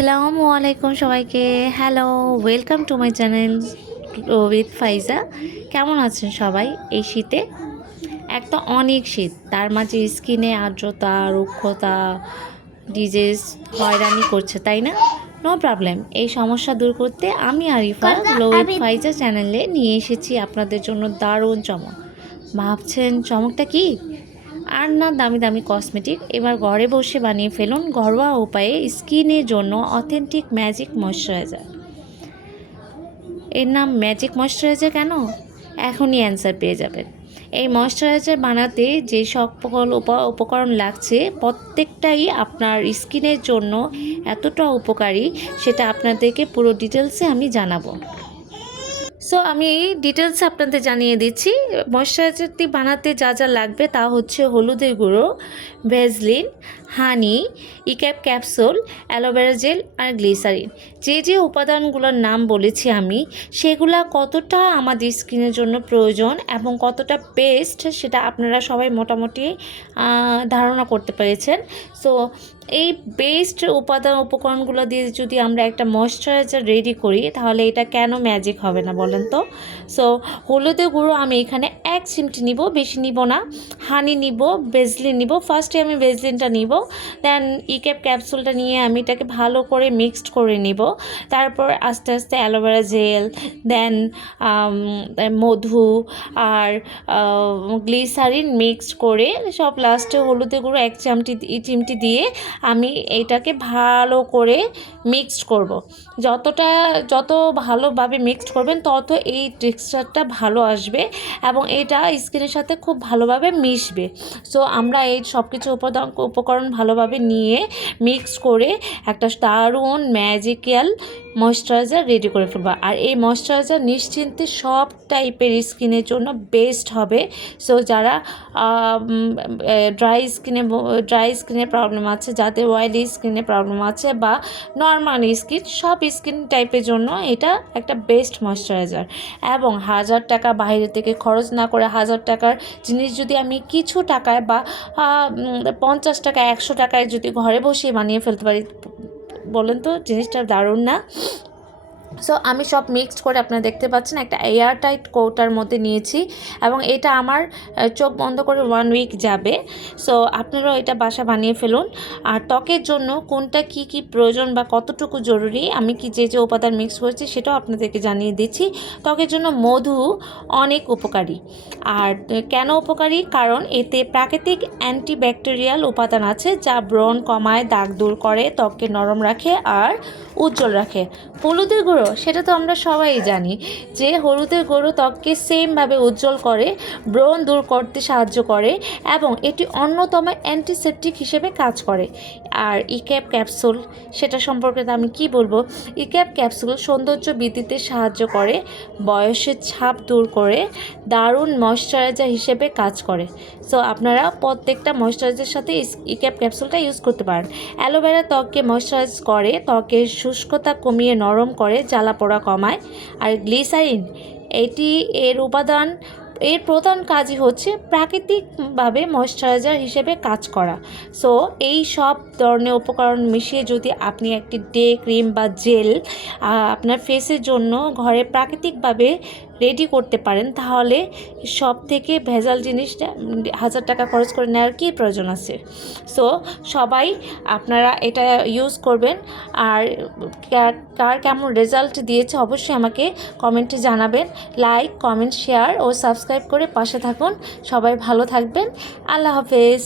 আসসালামু আলাইকুম সবাইকে। Hello, welcome to my channel with ফাইজা। কেমন আছেন সবাই? এই শীতে একটা অনেক শীত, তার মাঝে স্কিনে আর্দ্রতা, রুক্ষতা, ডিজিজ হয়রানি করছে, তাই না? নো প্রবলেম, এই সমস্যা দূর করতে আমি আরিফা গ্লো উইথ ফাইজা চ্যানেলে নিয়ে এসেছি আপনাদের জন্য দারুণ চমক। ভাবছেন চমকটা কি? আর না দামি দামি কসমেটিক, এবার ঘরে বসে বানিয়ে ফেলুন ঘরোয়া উপায়ে স্কিনের জন্য অথেন্টিক ম্যাজিক ময়শ্চারাইজার। এর নাম ম্যাজিক ময়শ্চারাইজার কেন? এখনই অ্যান্সার পেয়ে যাবেন। এই ময়শ্চারাইজার বানাতে যে সকল উপকরণ লাগছে প্রত্যেকটাই আপনার স্কিনের জন্য এতটা উপকারী, সেটা আপনাদেরকে পুরো ডিটেলসে আমি জানাবো। সো আমি ডিটেলসে আপনাদের জানিয়ে দিচ্ছি। ময়শ্চারাইজারটি বানাতে যা যা লাগবে তা হচ্ছে হলুদের গুঁড়ো, ভ্যাসলিন, হানি, ইক্যাপ ক্যাপসুল, অ্যালোভেরা জেল আর গ্লিসারিন। যে যে উপাদানগুলোর নাম বলেছি আমি, সেগুলা কতটা আমাদের স্কিনের জন্য প্রয়োজন এবং কতটা বেস্ট সেটা আপনারা সবাই মোটামুটি ধারণা করতে পেরেছেন। সো এই বেস্ট উপকরণগুলো দিয়ে যদি আমরা একটা ময়শ্চারাইজার রেডি করি, তাহলে এটা কেন ম্যাজিক হবে না বলেন তো? সো হলুদের গুঁড়ো আমি এখানে 1 চিমটি নিব, বেশি নিব না। হানি নিব, ভ্যাসলিন নিব। ফার্স্টে আমি ভ্যাসলিনটা নিব, দেন ইক্যাপ ক্যাপসুলটা নিয়ে আমি এটাকে ভালো করে মিক্সড করে নিব। তারপর আস্তে আস্তে অ্যালোভেরা জেল, দেন মধু আর গ্লিসারিন মিক্সড করে সব লাস্টে হলুদের গুঁড়ো 1 চিমটি দিয়ে আমি এটাকে ভালো করে মিক্সড করব। যত ভালোভাবে মিক্সড করবেন তত এই টেক্সচারটা ভালো আসবে এবং এটা স্কিনের সাথে খুব ভালোভাবে মিশবে। সো আমরা এই সব কিছু উপকরণ ভালোভাবে নিয়ে মিক্স করে একটা দারুণ ম্যাজিক্যাল ময়শ্চারাইজার রেডি করে ফেলবো। আর এই ময়শ্চারাইজার নিশ্চিন্তে সব টাইপের স্কিনের জন্য বেস্ট হবে। সো যারা ড্রাই স্কিনের প্রবলেম আছে, যাদের অয়েলি স্কিনের প্রবলেম আছে বা নর্মাল স্কিন, সব স্কিন টাইপের জন্য এটা একটা বেস্ট ময়শ্চারাইজার। এবং 1000 টাকা বাইরে থেকে খরচ না করে 1000 টাকার জিনিস যদি আমি কিছু টাকায় বা 50 টাকা 100 টাকায় যদি ঘরে বসে বানিয়ে ফেলতে পারি, বলেন তো জিনিসটা দারুণ না? সো আমি সব মিক্সড করে আপনারা দেখতে পাচ্ছেন একটা এয়ার টাইট কৌটার মধ্যে নিয়েছি এবং এটা আমার চোখ বন্ধ করে 1 উইক যাবে। সো আপনারাও এটা বাসা বানিয়ে ফেলুন। আর ত্বকের জন্য কোনটা কি কি প্রয়োজন বা কতটুকু জরুরি, আমি কি যে উপাদান মিক্স করেছি সেটাও আপনাদেরকে জানিয়ে দিচ্ছি। ত্বকের জন্য মধু অনেক উপকারী। আর কেন উপকারী? কারণ এতে প্রাকৃতিক অ্যান্টিব্যাকটেরিয়াল উপাদান আছে যা ব্রণ কমায়, দাগ দূর করে, ত্বককে নরম রাখে আর উজ্জ্বল রাখে। হলুদের গুঁড়ো, সেটা তো আমরা সবাই জানি যে হলুদের গুঁড়ো ত্বককে সেমভাবে উজ্জ্বল করে, ব্রণ দূর করতে সাহায্য করে এবং এটি অন্যতম অ্যান্টিসেপটিক হিসেবে কাজ করে। আর ইক্যাপ ক্যাপসুল, সেটা সম্পর্কে আমি কি বলবো? ইক্যাপ ক্যাপসুল সৌন্দর্য বৃদ্ধিতে সাহায্য করে, বয়সের ছাপ দূর করে, দারুণ ময়শ্চারাইজার হিসেবে কাজ করে। সো আপনারা প্রত্যেকটা ময়শ্চারাইজারের সাথে ইক্যাপ ক্যাপসুলটা ইউজ করতে পারেন। অ্যালোভেরা ত্বককে ময়শ্চারাইজ করে, ত্বকের শুষ্কতা কমিয়ে নরম করে, জ্বালা পোড়া কমায়। আর গ্লিসারিন, এর প্রধান কাজই হচ্ছে প্রাকৃতিকভাবে ময়শ্চারাইজার হিসেবে কাজ করা। সো এই সব ধরনের উপকরণ মিশিয়ে যদি আপনি একটি ডে ক্রিম বা জেল আপনার ফেসের জন্য ঘরে প্রাকৃতিকভাবে রেডি করতে পারেন, তাহলে সব থেকে ভেজাল জিনিসটা 1000 টাকা খরচ করে নেওয়ার কী প্রয়োজন আছে? সো সবাই আপনারা এটা ইউজ করবেন। আর কার কেমন রেজাল্ট দিয়েছে অবশ্যই আমাকে কমেন্টে জানাবেন। লাইক, কমেন্ট, শেয়ার ও সাবস্ক্রাইব করে পাশে থাকুন। সবাই ভালো থাকবেন। আল্লাহ হাফেজ।